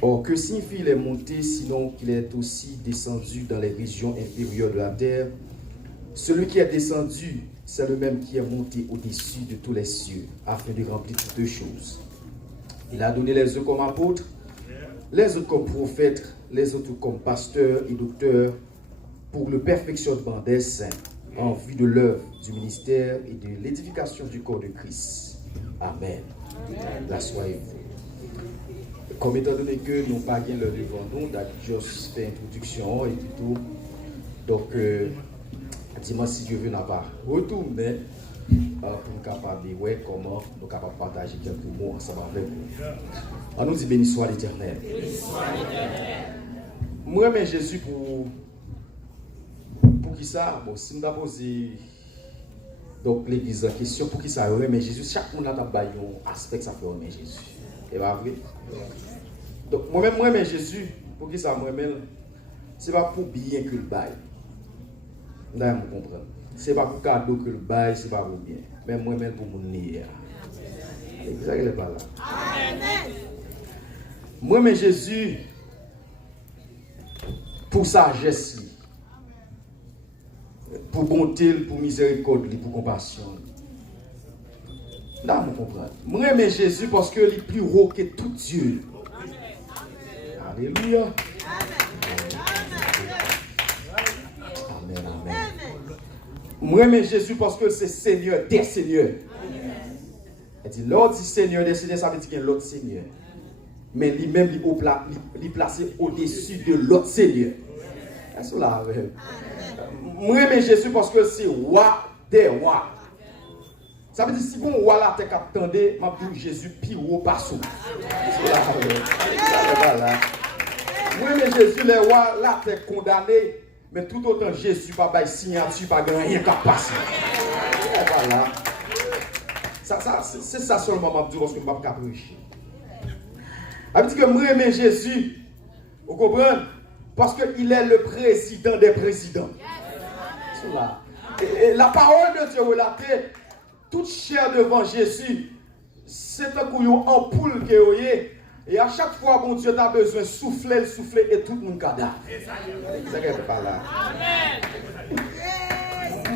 Or, que signifie il est monté, sinon qu'il est aussi descendu dans les régions inférieures de la terre? Celui qui est descendu, c'est le même qui est monté au-dessus de tous les cieux, afin de remplir toutes choses. Il a donné les uns comme apôtres, les autres comme prophètes, les autres comme pasteurs et docteurs, pour le perfectionnement des saints, en vue de l'œuvre du ministère et de l'édification du corps de Christ. Amen. La soyez-vous. Comme étant donné que nous n'avons pas gagné le devant nous, nous avons juste fait introduction et tout. Donc, dimanche, si Dieu veut, n'a pas retourné pour nous capables de voir comment nous sommes capables de partager quelques mots ensemble avec vous. On nous dit béni soit l'Éternel. Moi, mais Jésus pour qui ça? Bon, si nous avons posé donc l'église en question, pour qui ça? Mais Jésus, chaque monde a un aspect que ça fait aimer Jésus. C'est pas vrai? Donc, moi-même, mais Jésus, pour qui ça? Moi-même, c'est pas pour bien que le bail. Vous comprendre. C'est pas pour cadeau que le bail, c'est pas pour bien. Mais moi-même pour mon nez. C'est ça qu'elle est pas là. Amen. Moi, mais Jésus, pour sagesse, pour bonté, pour miséricorde, pour compassion. Là, vous comprenez. Moi, mais Jésus, parce qu'il est plus haut que tout Dieu. Alléluia. Moi, mais Jésus, parce que c'est Seigneur des Seigneurs. Il dit, l'autre dit Seigneur des Seigneurs, ça veut dire qu'il y a l'autre Seigneur. Mais lui-même, il est placé au-dessus de l'autre Seigneur. C'est là. Moi, mais Jésus, parce que c'est roi des rois. Ça veut dire, si bon roi là, t'es qu'attendez, m'a dit Jésus, puis roi pas sous. C'est là. Moi, mais Jésus, les rois là, t'es condamné. Mais tout autant Jésus, pas de signature, pas de rien qu'à passer. Voilà. C'est ça seulement que je dis parce que je ne peux pas prêcher. Ça veut dire que moi, j'aime Jésus. Vous comprenez? Parce qu'il est le président des présidents. C'est là. Et la parole de Dieu relatée, toute chair devant Jésus, c'est un couillon en poule que vous voyez. Et à chaque fois, bon Dieu, tu as besoin de souffler, et tout le monde cadavre. C'est ça qu'elle fait par là.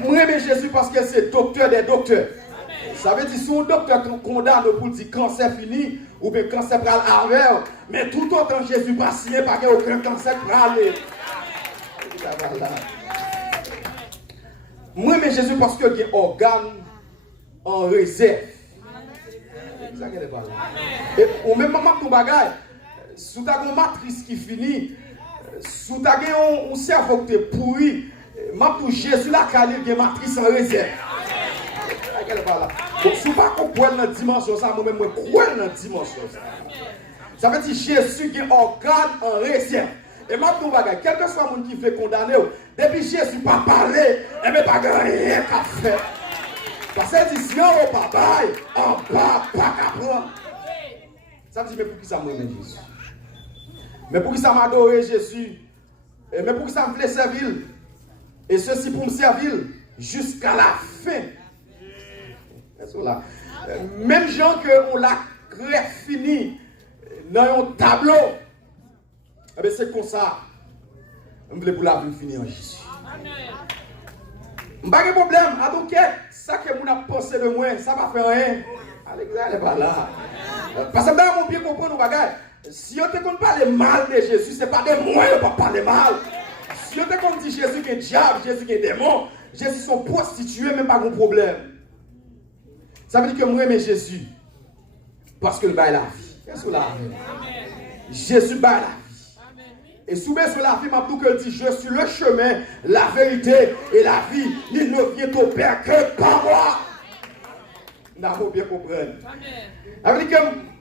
Moi, j'aime Jésus parce que c'est docteur des docteurs. Ça veut dire, si un docteur condamne pour dire cancer fini, ou bien cancer pour aller, mais tout autant Jésus pas signé, pas qu'il n'y a aucun cancer pour aller. Moi, j'aime Jésus parce qu'il y a un organe en réserve. C'est ça qu'elle est pas là. Et au même moment, tout bagaille, si tu as une matrice qui finit, si tu as un cerveau qui est pourri, Jésus l'a calé une matrice en réserve. C'est ça qu'elle est pas là. Donc, si tu pas comprendre dans la dimension, ça, moi-même, je crois dans la dimension. Ça veut dire Jésus qui est organe en réserve. Et maintenant, quel que soit le monde qui fait condamner, depuis Jésus pas parler, et même pas rien qu'à faire. Parce que si on va pas on va pas prendre. Ça veut dire, mais pour qui ça m'a aimé Jésus? Mais pour qui ça m'a adoré Jésus? Mais pour qui ça me voulait servir? Et ceci pour me servir jusqu'à la fin. C'est là. Même gens qu'on l'a fini dans un tableau. C'est comme ça. Je voulais pour la vie finir en Jésus. Pas de problème, donc ça que vous avez pensé de moi, ça va faire rien. Alexandre n'est pas là. Parce que dans mon bien comprendre nos bagages, si on te compte pas le mal de Jésus, ce n'est pas de moi qui ne parle mal. Si on te compte dit Jésus qui est diable, Jésus qui est démon, Jésus sont prostitués, même pas de problème. Ça veut dire que moi j'aime Jésus. Parce que le bail la vie. Qu'est-ce que la vie? Jésus bail la vie. Et souvent sur la vie, Mabdou que dit, je suis le chemin, la vérité et la vie. Il ne vient au Père que par moi. Nous avons bien compris.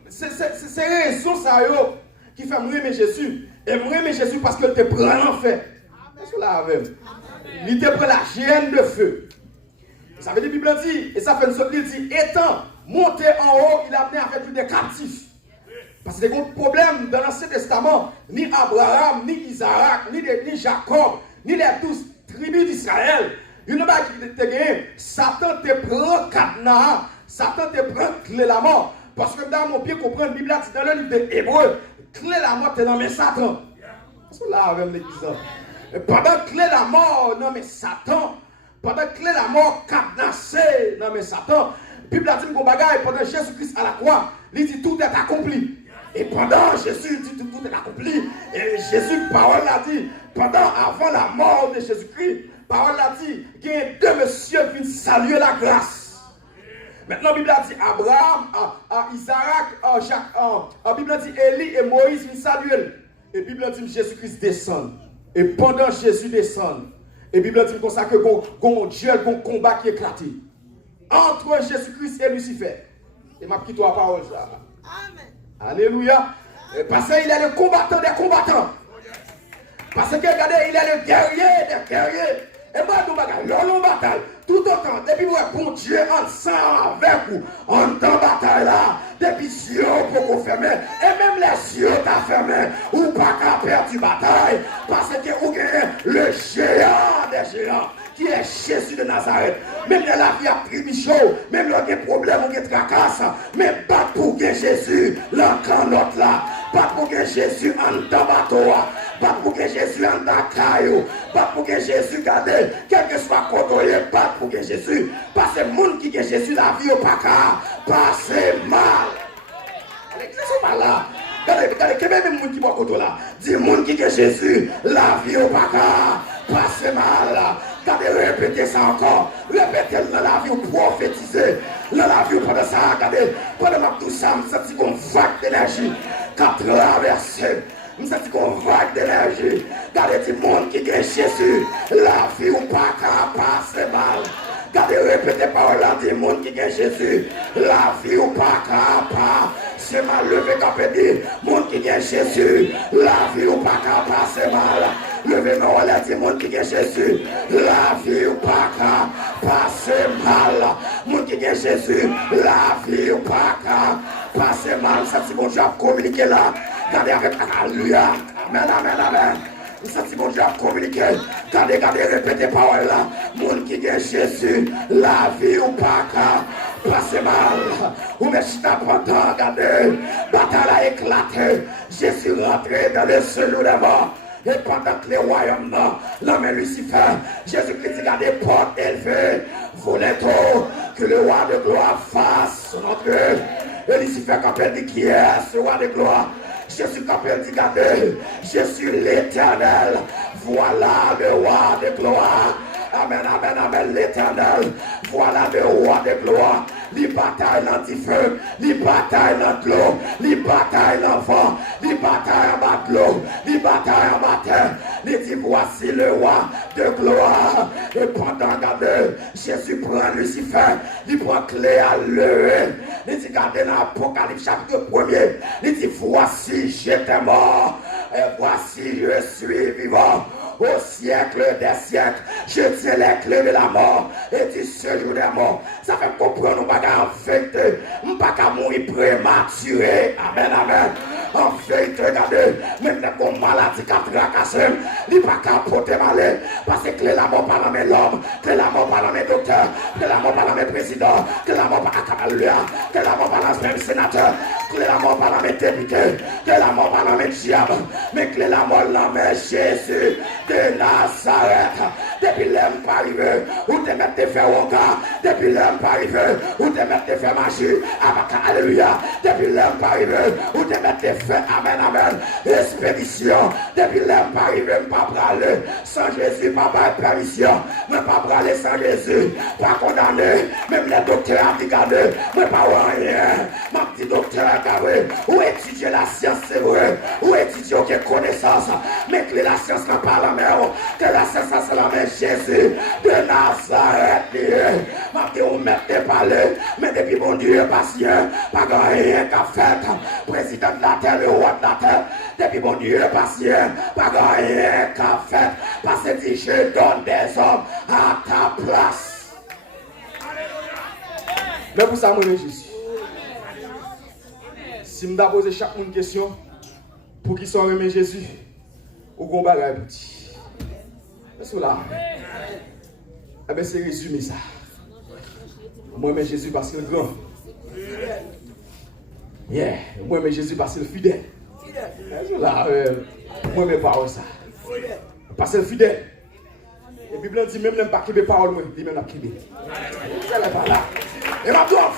C'est raison ça qui fait mourir Jésus. Et mourir Jésus parce qu'il te prend en fait. C'est là avec. Il te prend la géhenne de feu. Ça veut dire, la Bible dit, et ça fait une sorte, il dit, étant monté en haut, il a amené avec lui des captifs. Parce que des problèmes dans l'Ancien Testament, ni Abraham, ni Isaac, ni Jacob, ni les 12 tribus d'Israël, il n'y a pas qui te gagne. Satan te prend cadenas, Satan te prend clé la mort. Parce que dans mon bien comprendre, la Bible dit dans le livre de Hébreux, clé la mort est dans mes Satan. C'est là avec l'église. Pendant que clé la mort dans mes Satan, pendant que clé la mort cadenassé dans mes Satan, la Bible a dit qu'on bagaille pendant Jésus-Christ à la croix, il dit tout est accompli. Et pendant Jésus dit tout est accompli. Et Jésus, parole l'a dit, avant la mort de Jésus-Christ, parole l'a dit, qu'il y a deux messieurs qui viennent saluer la grâce. Maintenant, la Bible a dit Abraham, Isaac, Jacques, la Bible a dit Élie et Moïse viennent saluer. Et la Bible a dit Jésus-Christ descend. Et pendant Jésus descend, et la Bible a dit comme ça que Dieu a un combat qui est éclaté entre Jésus-Christ et Lucifer. Et ma petite parole ça. Amen. Alléluia. Parce qu'il est le combattant des combattants. Parce que regardez, il est le guerrier des guerriers. Et moi, nous avons bataille. Tout autant, depuis moi, bon Dieu, ensemble avec vous, en temps bataille là, depuis les yeux pour fermer, et même les yeux t'a fermé, ou pas qu'à perdre du bataille, parce que vous avez le géant des géants, qui est Jésus de Nazareth. Même la vie a pris chaud, même là, il y a des problèmes, il y a des tracasses, mais pas pour que Jésus, l'encan notre là, pas pour que Jésus en temps bateau, pas pour que Jésus en caillou, pas pour que Jésus garde, quel que soit côté, pas pour que Jésus, parce que le monde qui est Jésus, la vie au pas passer mal. L'église n'est pas là. Regardez, que même le monde qui boit côté là, dit le monde qui est Jésus, la vie au pas passer mal. Regardez, répétez ça encore. Répétez dans la vie, prophétiser. Dans la vie, pendant ça, regardez, pendant tout ça, je me sens qu'on vague d'énergie qui a traversé. Je me sens qu'on vague d'énergie. Regardez, du monde qui est Jésus, la vie ou pas passer mal. Regardez, répétez par là, du monde qui est Jésus, la vie ou pas passer mal. Levez quand on dit, monde qui est Jésus, la vie ou pas passer mal. Levez-moi, on a dit, monde qui est Jésus, la vie ou pas passer mal. Monde qui est Jésus, la vie ou pas passer mal. Ça, c'est bon, j'ai communiqué là. Regardez avec Alléluia. Amen, amen, amen. Ça, c'est bon, j'ai communiqué. Regardez, répétez parole là. Monde qui est Jésus, la vie ou pas passer mal. Ou mais si t'as pas tant, regardez. Bataille a éclaté. Jésus rentré dans le séjour des morts. Et pendant que les royaumes, l'homme Lucifer, Jésus-Christ a des portes élevées, voulait-on que le roi de gloire fasse son entrée. Et Lucifer, quand elle dit qui est ce roi de gloire, Jésus, quand elle dit, regardez, je suis l'Éternel, voilà le roi de gloire. Amen, amen, amen, l'Éternel, voilà le roi de gloire. Les batailles dans le feu, les batailles dans l'eau, les batailles dans le vent, les batailles en bas de l'eau, les batailles en bas de terre. Il dit, voici le roi de gloire. Et pendant, regardez, Jésus prend Lucifer, il prend clé à l'œil. Il dit, regardez dans l'Apocalypse chapitre 1er, il dit, voici j'étais mort, et voici je suis vivant. Au siècle des siècles, je tiens les clés de la mort et du séjour des morts. Ça fait comprendre, nous ne pouvons pas infecter, nous ne pouvons pas mourir prématuré. Amen, amen. En fait, regardez, même les maladies qui ont tracassé, ils ne peuvent pas porter malade. Parce que la mort par l'homme, que la mort par le docteur, que la mort par le président, que la mort par le que la mort par le sénateur, que la mort par le député, que la mort par le diable, mais que la mort par Jésus de Nazareth. Depuis l'homme pas arrivé, ou te mettre de faire au gars, depuis l'homme pas arrivé, ou te mettre de faire magie, alléluia, depuis l'homme pas arrivé, ou te mettre de faire, amen, amen, expédition, depuis l'homme pas arrivé, pas parler, sans Jésus, pas par permission, mais pas parler sans Jésus, pas condamné, même les docteurs ont regardé, mais pas rien, ma petite docteur a carré, ou étudier la science, c'est vrai, ou étudier aucune connaissance, mais que la science n'a pas la même, que la science c'est la même. Jésus de Nazareth, ma vie on m'était parlé, mais depuis mon Dieu est patient, pas rien qu'à faire, président de la terre, le roi de la terre, depuis mon Dieu est patient, pas rien qu'à faire, parce que dit je donne des hommes à ta place. Mais pour ça, moi, Jésus. Si je pose chaque une question, pour qui sont remis Jésus, au combat est petit. C'est là. Eh bien, c'est résumé ça. Moi, j'aime Jésus parce qu'il est grand. Yeah. Moi, j'aime Jésus parce qu'il est fidèle. Là, moi, mes paroles, ça. Parce que fidèle. Et la Bible dit même pas qu'il y ait paroles, moi, il même pas qu'il y ait. Vous n'allez pas là. Et maintenant,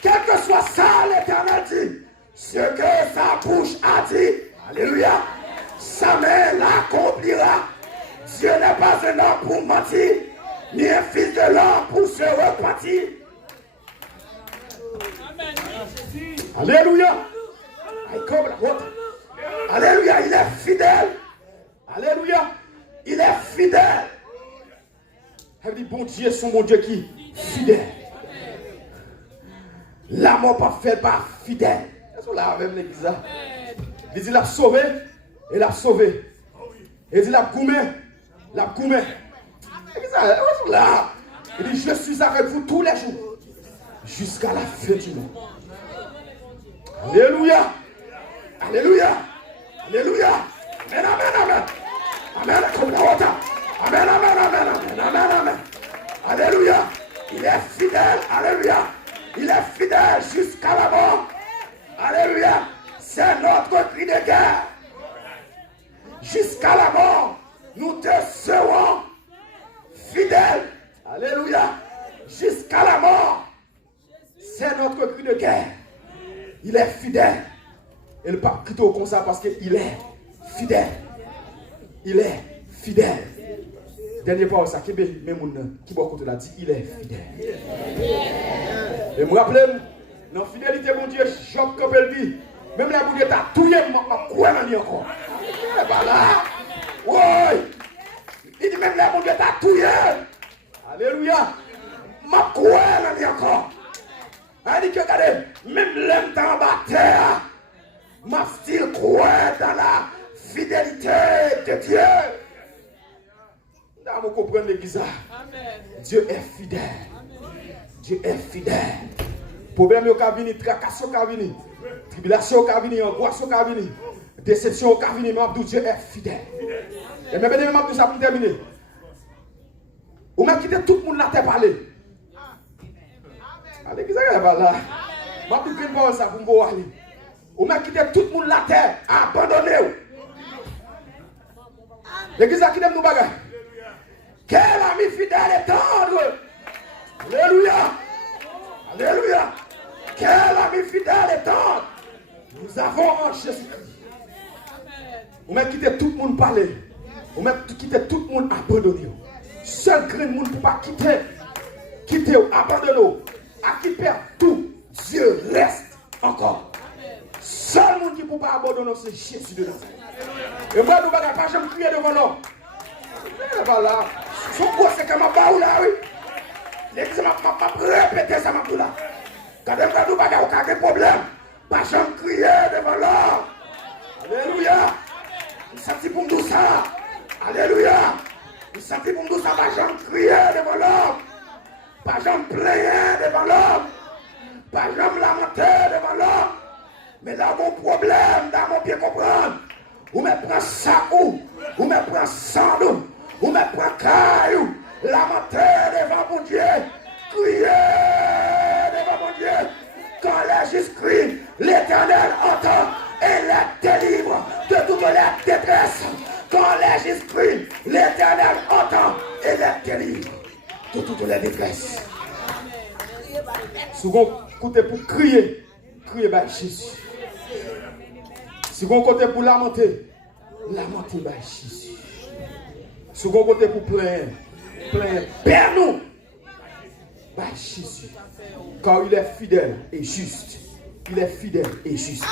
quel que soit ça, l'Éternel dit, ce que sa bouche a dit, alléluia, sa main l'accomplira. Dieu n'est pas un homme pour mentir, ni un fils de l'homme pour se repentir. Alléluia. Alléluia, il est fidèle. Alléluia, il est fidèle. Elle dit, bon Dieu, son bon Dieu qui est fidèle. L'amour pas fait par fidèle. C'est là même l'église. Il dit, l'a sauvé, et l'a sauvé. Il dit, l'a goumé, l'a goumé. Là. Il dit, je suis avec vous tous les jours, jusqu'à la fin du monde. Alléluia. Alléluia. Alléluia. Amen, amen, amen. Amen, amen, amen, amen, amen, amen. Alléluia. Il est fidèle. Alléluia. Il est fidèle jusqu'à la mort. Alléluia. C'est notre cri de guerre. Jusqu'à la mort, nous te serons fidèles. Alléluia. Jusqu'à la mort, c'est notre cri de guerre. Il est fidèle. Et le pape crie comme ça parce qu'il est fidèle. Il est fidèle. Dernier point, ça qui boit côté là dit il est fidèle. Et me rappelez, dans la fidélité, mon Dieu, Job Campbell dit, même la bouille t'a touillé, je crois encore. Et voilà. Oui. Il dit même la bouille t'a touillé. Alléluia. Je crois encore. Il dit que regardez, même l'homme dans la terre, ma style croit dans la fidélité de Dieu. Vous comprenez l'église. Dieu est fidèle. Dieu est fidèle. Problème au cabinet, tracassion au cabinet, tribulation au cabinet, angoisse au cabinet, déception au cabinet, mais Dieu est fidèle. Et même si ça pour terminer. Ou même quitter tout le monde là terre parler. Allez, qui ça va là? Je vais vous dire ça pour vous aller. Ou même quitter tout le monde la terre, abandonner. L'église qui aime nous bagaille. Quel ami fidèle et tendre. Alléluia. Alléluia. Quel ami fidèle et tendre. Nous avons en Jésus-Christ. Ou même quitter tout le monde parler. Ou même quitter tout le monde abandonner. Seul grand monde ne peut pas quitter, abandonner. À qui perd tout, Dieu reste encore. Seul monde qui ne peut pas abandonner, c'est Jésus de Nazareth. Et moi, nous ne pouvons pas jamais crier devant nous. Voilà. Son quoi, c'est comme un baou là, oui. L'église m'a répété ça, m'a dit là. Quand nous ne pouvons pas aucun problème, pas jamais crier devant l'homme. Alléluia. Nous sentons pour nous ça. Alléluia. Nous sentons pour nous ça, pas jamais crier devant l'homme. Pas jamais plaire devant l'homme. Pas jamais lamenter devant l'homme. Mais là, mon problème, dans mon pied comprendre. Ou me prend ça ou me prend sang ou me prend caillou. Lamenter devant mon Dieu. Crier devant mon Dieu. Quand les justes crient, l'Éternel entend et les délivre de toutes les détresses. Quand les justes crient, l'Éternel entend et les délivre de toutes les détresses. Second côté pour crier par Jésus. Second côté pour lamenter par Jésus. Second côté pour plaindre. Père nous par Jésus. Car il est fidèle et juste. Il est fidèle et juste.